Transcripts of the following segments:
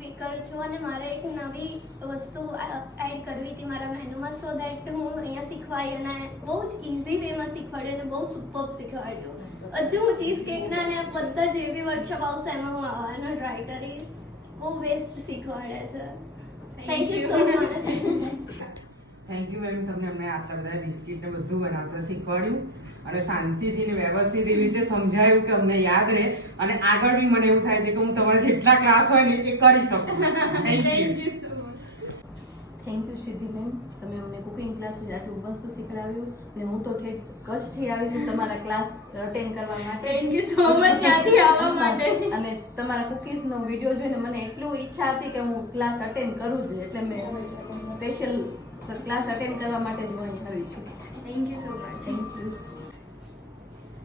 Baker છું અને મારે એક નવી વસ્તુ એડ કરવી હતી મારા મેનુમાં, સો દેટ હું અહીંયા શીખવાડી અને બહુ જ ઇઝી વેમાં શીખવાડ્યું અને બહુ સુપર્બ શીખવાડ્યું. હજુ હું ચીઝ કેકના અને બધા જે બી વર્કશોપ આવશે એમાં હું આવવાનો ટ્રાય કરીશ. બહુ બેસ્ટ શીખવાડે છે. Thank you so much. Thank you ma'am, તમને અમને આટલા બધા બિસ્કિટ ને બધું બનાવતા શીખવાડ્યું અને શાંતિથી ને વ્યવસ્થિત એવી રીતે સમજાયું કે અમને યાદ રહે અને આગળ બી મને એવું થાય છે કે હું તમારા જેટલા ક્લાસ હોય ને એ કરી શકું. Thank you. થેન્ક યુ સિદ્ધિ મેમ, તમે અમને કુકિંગ ક્લાસીસ આટલું મસ્ત શીખડાવ્યું અને હું તો ઠેઠ કચ્છથી આવી છું તમારા ક્લાસ અટેન્ડ કરવા માટે. થેન્ક યુ સો મચ ત્યાંથી આવવા માટે. અને તમારા કુકીઝનો વિડીયો જોઈને મને એટલું ઈચ્છા હતી કે હું ક્લાસ અટેન્ડ કરું જ, એટલે મેં સ્પેશિયલ ક્લાસ અટેન્ડ કરવા માટે જ હું અહીં આવી છું. Thank you so much. Thank you.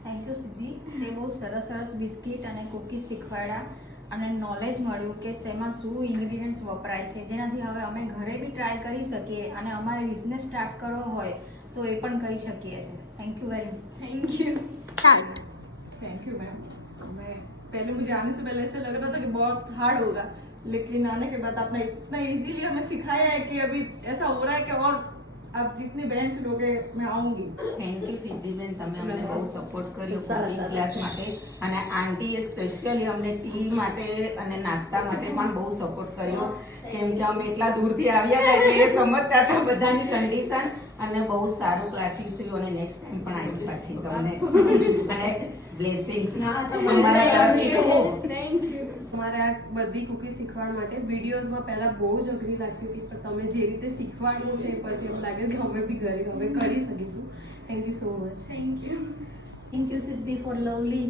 Thank you સિદ્ધિ, તે બહુ સરસ સરસ બિસ્કિટ અને કૂકીઝ શીખવાડ્યા અને નોલેજ મળ્યું કે શેમાં શું ઇન્ગ્રીડિયન્ટ્સ વપરાય છે, જેનાથી હવે અમે ઘરે બી ટ્રાય કરી શકીએ અને અમારે બિઝનેસ સ્ટાર્ટ કરવો હોય તો એ પણ કરી શકીએ છીએ. Thank you very much. Thank you. Start. Thank you ma'am. मैं पहले मुझे आने से पहले ऐसा लग रहा था कि बहुत हार्ड होगा, लेकिन आने के बाद आपने इतना इजीली हमें सिखाया है कि अभी ऐसा हो रहा है कि और आप जितनी बेंच लोगे मैं आऊंगी. થેન્ક યુ સિદ્ધિબેન, તમે અમને બહુ સપોર્ટ કર્યો કુકિંગ ક્લાસ માટે અને આંટીએ સ્પેશિયલી અમને ટી માટે અને નાસ્તા માટે પણ બહુ સપોર્ટ કર્યો, કેમ કે અમે એટલા દૂરથી આવ્યા હતા એટલે એ સમજતા હતા બધાની કન્ડિશન અને બહુ સારું ક્લાસીસ રહ્યું અને નેક્સ્ટ ટાઈમ પણ આવીશ પાછી તમને અને બ્લેસિંગ્સ અમારા તરફથી. Thank you. તમારે આ બધી કુકી શીખવાડવા માટે વિડીયોઝમાં પહેલાં બહુ જ અઘરી લાગતી હતી, પણ તમે જે રીતે શીખવાડ્યું છે એ પરથી એવું લાગે કે અમે બી ઘરે હવે કરી શકીશું. Thank you so much. Thank you. Thank you Siddhi for lovely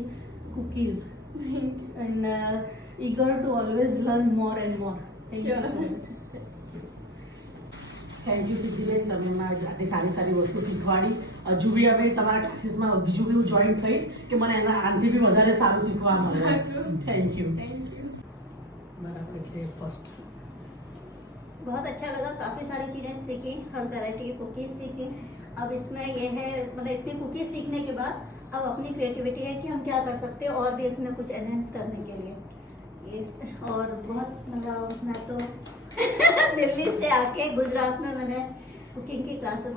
cookies and eager to always learn more and more. Thank you so much. Thank you Siddhiben, તમે અમારી જાતે સારી સારી વસ્તુ શીખવાડી. હજુ બી અમે તમારા ક્લાસીસમાં બીજું બી હું જોઈન થઈશ કે મને એના આનાથી બી વધારે સારું શીખવા મળે. Thank you. Thank you. બરાબર, એટલે ફર્સ્ટ बहुत अच्छा लगा, काफ़ी सारी चीज़ें सीखी, हर वैरायटी की कुकीज़ सीखी. अब इसमें ये है मतलब इतनी कुकीज़ सीखने के बाद अब अपनी क्रिएटिविटी है कि हम क्या कर सकते हैं और भी इसमें कुछ एनहेंस करने के लिए. ये और बहुत मतलब मैं तो दिल्ली से आके गुजरात में मैंने कुकिंग की क्लासेस